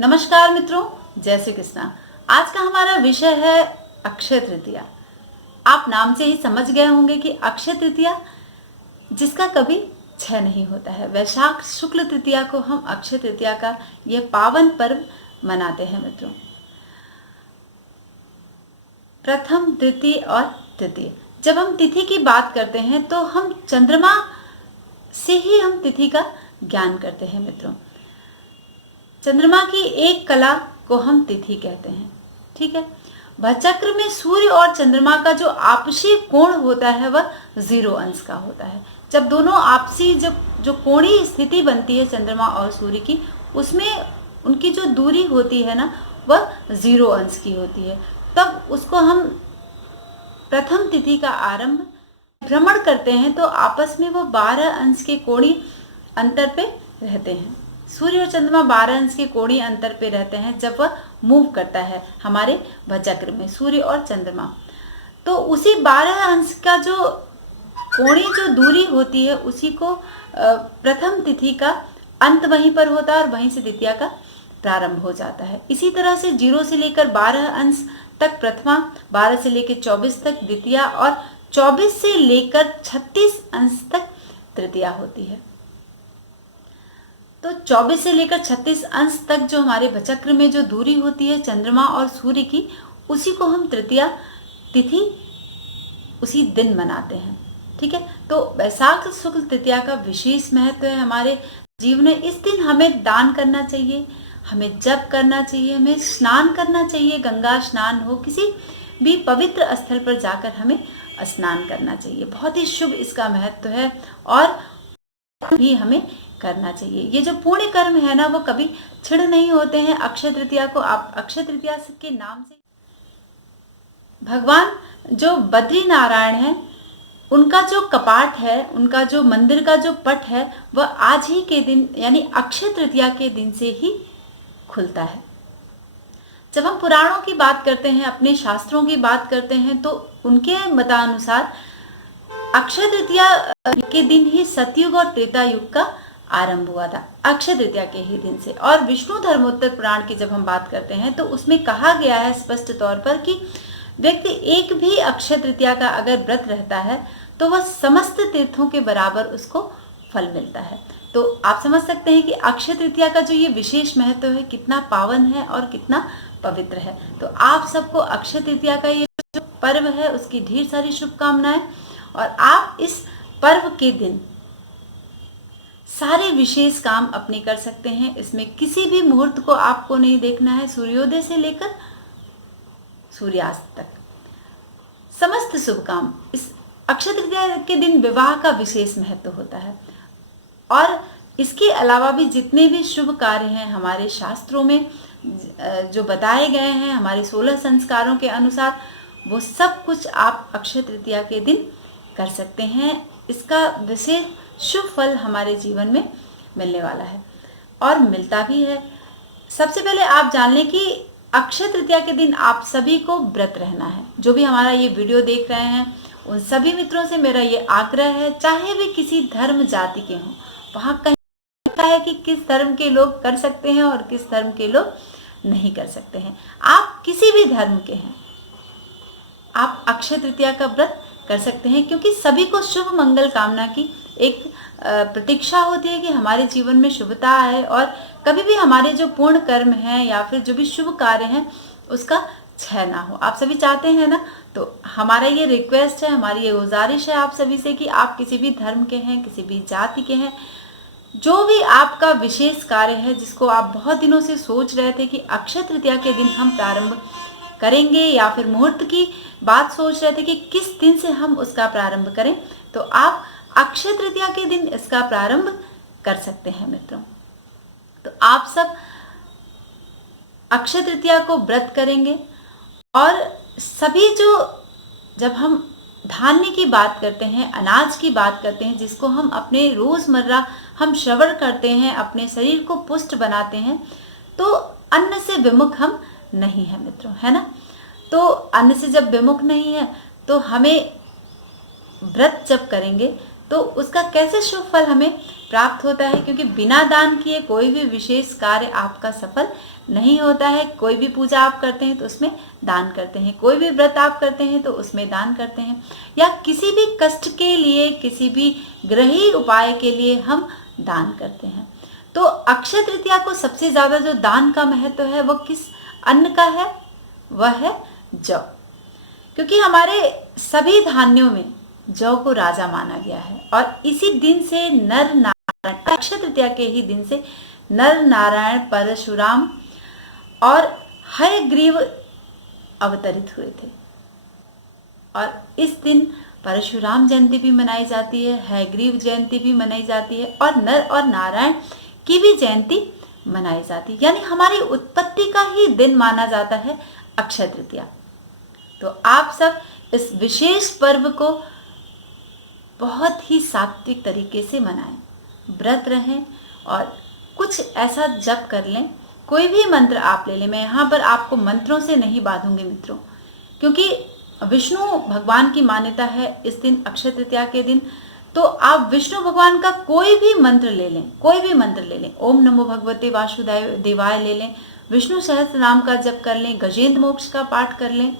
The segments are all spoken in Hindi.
नमस्कार मित्रों, जय श्री कृष्णा। आज का हमारा विषय है अक्षय तृतीया। आप नाम से ही समझ गए होंगे कि अक्षय तृतीया जिसका कभी क्षय नहीं होता है। वैशाख शुक्ल तृतीया को हम अक्षय तृतीया का यह पावन पर्व मनाते हैं मित्रों। प्रथम, द्वितीय और तृतीय। जब हम तिथि की बात करते हैं तो हम चंद्रमा से ही हम तिथि का ज्ञान करते हैं मित्रों। चंद्रमा की एक कला को हम तिथि कहते हैं, ठीक है। भचक्र में सूर्य और चंद्रमा का जो आपसी कोण होता है वह 0 अंश का होता है। जब दोनों आपसी जो कोणीय स्थिति बनती है चंद्रमा और सूर्य की, उसमें उनकी जो दूरी होती है ना, वह 0 अंश की होती है। तब उसको हम प्रथम तिथि का आरंभ भ्रमण करते हैं तो आपस में वो 12 अंश के कोणीय अंतर पे रहते हैं। सूर्य और चंद्रमा 12 अंश के कोणीय अंतर पे रहते हैं जब वह मूव करता है हमारे भचक्र में, सूर्य और चंद्रमा। तो उसी 12 अंश का जो कोणीय जो दूरी होती है उसी को प्रथम तिथि का अंत वहीं पर होता है और वहीं से द्वितीया का प्रारंभ हो जाता है। इसी तरह से 0 से लेकर 12 अंश तक प्रथमा, 12 से लेकर 24 तक द्वितीया और 24 से लेकर 36 अंश तक तृतीया होती है। तो 24 से लेकर 36 अंश तक जो हमारे भचक्र में जो दूरी होती है चंद्रमा और सूर्य की, उसी को हम तृतीया तिथि उसी दिन मनाते हैं, ठीक है। तो वैशाख शुक्ल तृतीया का विशेष महत्व है हमारे जीवन में। इस दिन हमें दान करना चाहिए, हमें जप करना चाहिए, हमें स्नान करना चाहिए, गंगा स्नान हो, किसी भी पवित्र स्थल पर जाकर हमें स्नान करना चाहिए। बहुत ही शुभ इसका महत्व है और भी हमें करना चाहिए। ये जो पुण्य कर्म है ना, वो कभी क्षीण नहीं होते हैं। अक्षय तृतीया को आप अक्षय तृतीया के नाम से भगवान जो बद्री नारायण है, उनका जो कपाट है, उनका जो मंदिर का जो पट है, वह आज ही के दिन यानी अक्षय तृतीया के दिन से ही खुलता है। जब हम पुराणों की बात करते हैं, अपने शास्त्रों की बात करते हैं, तो उनके मतानुसार अक्षय तृतीया के दिन ही सतयुग और त्रेता युग का आरंभ हुआ था, अक्षय तृतीया के ही दिन से। और विष्णु धर्मोत्तर पुराण की जब हम बात करते हैं तो उसमें कहा गया है स्पष्ट तौर पर कि व्यक्ति एक भी अक्षय तृतीया का अगर व्रत रहता है तो वह समस्त तीर्थों के बराबर उसको फल मिलता है। तो आप समझ सकते हैं कि अक्षय तृतीया का जो ये विशेष महत्व है कितना पावन है और कितना पवित्र है। तो आप सबको अक्षय तृतीया का ये जो पर्व है उसकी ढेर सारी शुभकामनाएं। और आप इस पर्व के दिन सारे विशेष काम अपने कर सकते हैं। इसमें किसी भी मुहूर्त को आपको नहीं देखना है। सूर्योदय से लेकर सूर्यास्त तक समस्त शुभ काम। इस अक्षय तृतीया के दिन विवाह का विशेष महत्व होता है। और इसके अलावा भी जितने भी शुभ कार्य हैं हमारे शास्त्रों में जो बताए गए हैं, हमारे 16 संस्कारों के अनुसार, वो सब कुछ आप अक्षय तृतीया के दिन कर सकते हैं। इसका विशेष शुभ फल हमारे जीवन में मिलने वाला है और मिलता भी है। सबसे पहले आप जान लें कि अक्षय तृतीया के दिन आप सभी को व्रत रहना है। जो भी हमारा ये वीडियो देख रहे हैं उन सभी मित्रों से मेरा ये आग्रह है, चाहे वे किसी धर्म जाति के हों, वहाँ कहीं लिखा है कि किस धर्म के लोग कर सकते हैं और किस धर्म के लोग नहीं कर सकते हैं। आप किसी भी धर्म के हैं, आप अक्षय तृतीया का व्रत कर सकते हैं, क्योंकि सभी को शुभ मंगल कामना की एक प्रतीक्षा होती है कि हमारे जीवन में शुभता आए और कभी भी हमारे जो पूर्ण कर्म हैं या फिर जो भी शुभ कार्य हैं उसका क्षय ना हो। आप सभी चाहते हैं ना। तो हमारा ये रिक्वेस्ट है, हमारी ये गुजारिश है आप सभी से कि आप किसी भी धर्म के हैं, किसी भी जाति के हैं, जो भी आपका विशेष कार्य है जिसको आप बहुत दिनों से सोच रहे थे कि अक्षय तृतीया के दिन हम प्रारंभ करेंगे, या फिर मुहूर्त की बात सोच रहे थे कि किस दिन से हम उसका प्रारंभ करें, तो आप अक्षय तृतीया के दिन इसका प्रारंभ कर सकते हैं मित्रों। तो आप सब अक्षय तृतीया को व्रत करेंगे। और सभी जो जब हम धान्य की बात करते हैं, अनाज की बात करते हैं, जिसको हम अपने रोजमर्रा हम श्रवण करते हैं, अपने शरीर को पुष्ट बनाते हैं, तो अन्न से विमुख हम नहीं है मित्रों, है ना। तो अन्न से जब विमुख नहीं है तो हमें व्रत जब करेंगे तो उसका कैसे शुभ फल हमें प्राप्त होता है, क्योंकि बिना दान किए कोई भी विशेष कार्य आपका सफल नहीं होता है। कोई भी पूजा आप करते हैं तो उसमें दान करते हैं, कोई भी व्रत आप करते हैं तो उसमें दान करते हैं, या किसी भी कष्ट के लिए, किसी भी ग्रही उपाय के लिए हम दान करते हैं। तो अक्षय तृतीया को सबसे ज्यादा जो दान का महत्व है वो किस अन्न का है? वह है जौ, क्योंकि हमारे सभी धान्यों में जौ को राजा माना गया है। और इसी दिन से नर नारायण, अक्षय तृतीया के ही दिन से नर नारायण परशुराम और हयग्रीव अवतरित हुए थे। और इस दिन परशुराम जयंती भी मनाई जाती है, हयग्रीव जयंती भी मनाई जाती है, और नर और नारायण की भी जयंती मनाई जाती है। यानी हमारी उत्पत्ति का ही दिन माना जाता है अक्षय तृतीया। तो आप सब इस विशेष पर्व को बहुत ही सात्विक तरीके से मनाएं, व्रत रहें और कुछ ऐसा जप कर लें। कोई भी मंत्र आप ले लें। मैं यहाँ पर आपको मंत्रों से नहीं बांधूंगी मित्रों, क्योंकि विष्णु भगवान की मान्यता है इस दिन, अक्षय तृतीया के दिन। तो आप विष्णु भगवान का कोई भी मंत्र ले लें, कोई भी मंत्र ले लें। ओम नमो भगवते वासुदेवाय ले लें, विष्णु सहस्त्र नाम का जप कर लें, गजेंद्र मोक्ष का पाठ कर लें,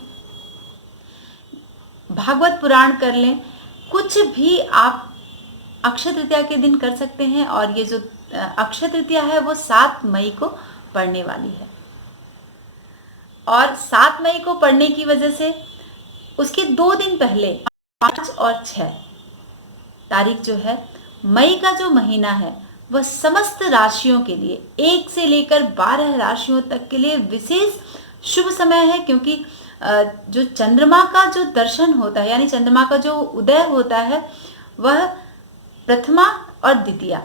भागवत पुराण कर लें। कुछ भी आप अक्षय तृतीया के दिन कर सकते हैं। और ये जो अक्षय तृतीया है वो 7 मई को पड़ने वाली है, और 7 मई को पड़ने की वजह से उसके 2 दिन पहले 5 और 6 तारीख जो है, मई का जो महीना है वह समस्त राशियों के लिए 1 से लेकर 12 राशियों तक के लिए विशेष शुभ समय है। क्योंकि जो चंद्रमा का जो दर्शन होता है, यानी चंद्रमा का जो उदय होता है, वह प्रथमा और द्वितीया,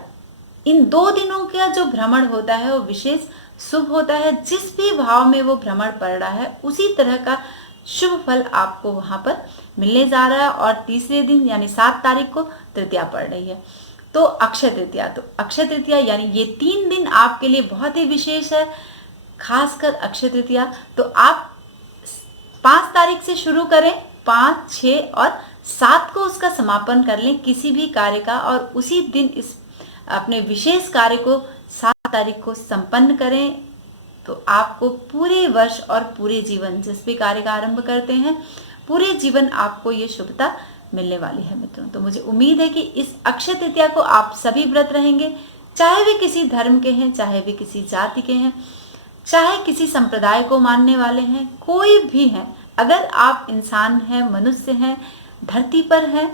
इन 2 दिनों का जो भ्रमण होता है वो विशेष शुभ होता है। जिस भी भाव में वो भ्रमण पड़ रहा है उसी तरह का शुभ फल आपको वहां पर मिलने जा रहा है। और तीसरे दिन यानी 7 तारीख को तृतीया पड़ रही है, तो अक्षय तृतीया। तो अक्षय तृतीया यानी ये 3 दिन आपके लिए बहुत ही विशेष है, खासकर अक्षय तृतीया। तो आप 5 तारीख से शुरू करें, 5, 6 और 7 को उसका समापन कर लें किसी भी कार्य का, और उसी दिन इस अपने विशेष कार्य को 7 तारीख को संपन्न करें। तो आपको पूरे वर्ष और पूरे जीवन, जिस भी कार्य का आरंभ करते हैं, पूरे जीवन आपको ये शुभता मिलने वाली है मित्रों। तो मुझे उम्मीद है कि इस अक्षय तृतीया को आप सभी व्रत रहेंगे, चाहे वे किसी धर्म के हैं, चाहे वे किसी जाति के हैं, चाहे किसी संप्रदाय को मानने वाले हैं, कोई भी हैं। अगर आप इंसान हैं, मनुष्य हैं, धरती पर हैं,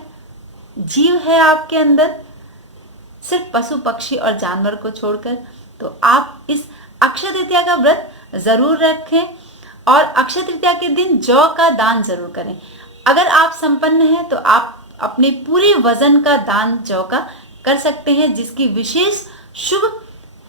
जीव है आपके अंदर, सिर्फ पशु पक्षी और जानवर को छोड़कर, तो आप इस अक्षय तृतीया का व्रत जरूर रखें। और अक्षय तृतीया के दिन जौ का दान जरूर करें। अगर आप संपन्न हैं तो आप अपने पूरे वजन का दान जौ का कर सकते हैं, जिसकी विशेष शुभ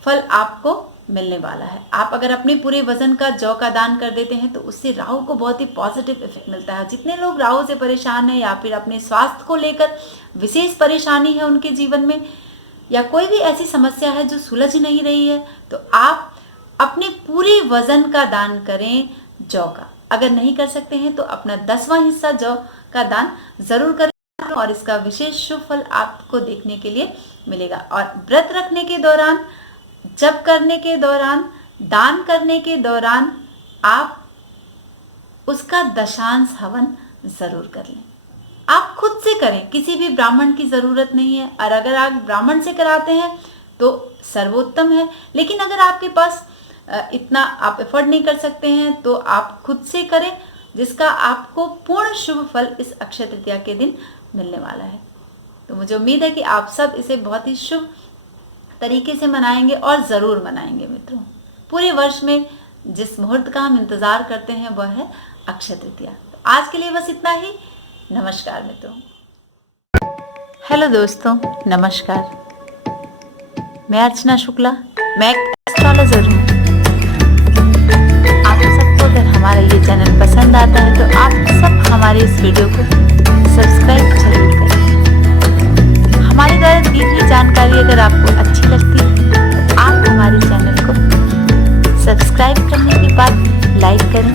फल आपको मिलने वाला है। आप अगर अपने पूरे वजन का जौ का दान कर देते हैं तो उससे राहु को बहुत ही पॉजिटिव इफेक्ट मिलता है। जितने लोग राहु से परेशान हैं, या फिर अपने स्वास्थ्य को लेकर विशेष परेशानी है उनके जीवन में, या कोई भी ऐसी समस्या है जो सुलझ नहीं रही है, तो आप अपने पूरे वजन का दान करें जौ का। अगर नहीं कर सकते हैं तो अपना 10वां हिस्सा जौ का दान जरूर करें, और इसका विशेष शुभ फल आपको देखने के लिए मिलेगा। और व्रत रखने के दौरान, जप करने के दौरान, दान करने के दौरान आप उसका दशांश हवन जरूर कर लें। आप खुद से करें, किसी भी ब्राह्मण की जरूरत नहीं है। और अगर आप ब्राह्मण से कराते हैं तो सर्वोत्तम है, लेकिन अगर आपके पास इतना आप एफर्ट नहीं कर सकते हैं तो आप खुद से करें, जिसका आपको पूर्ण शुभ फल इस अक्षय तृतीया के दिन मिलने वाला है। तो मुझे उम्मीद है कि आप सब इसे बहुत ही शुभ तरीके से मनाएंगे, और जरूर मनाएंगे मित्रों। पूरे वर्ष में जिस मुहूर्त का हम इंतजार करते हैं वह है अक्षय तृतीया। तो आज के लिए बस इतना ही। नमस्कार मित्रों। हेलो दोस्तों, नमस्कार। मैं अर्चना शुक्ला, मैं एक एस्ट्रोलॉजर हूँ। आप सबको अगर हमारा ये चैनल पसंद आता है तो आप सब हमारे इस वीडियो को सब्सक्राइब जरूर करें। हमारे द्वारा दी हुई जानकारी अगर आपको अच्छी लगती है तो आप हमारे चैनल को सब्सक्राइब करने के बाद लाइक करें,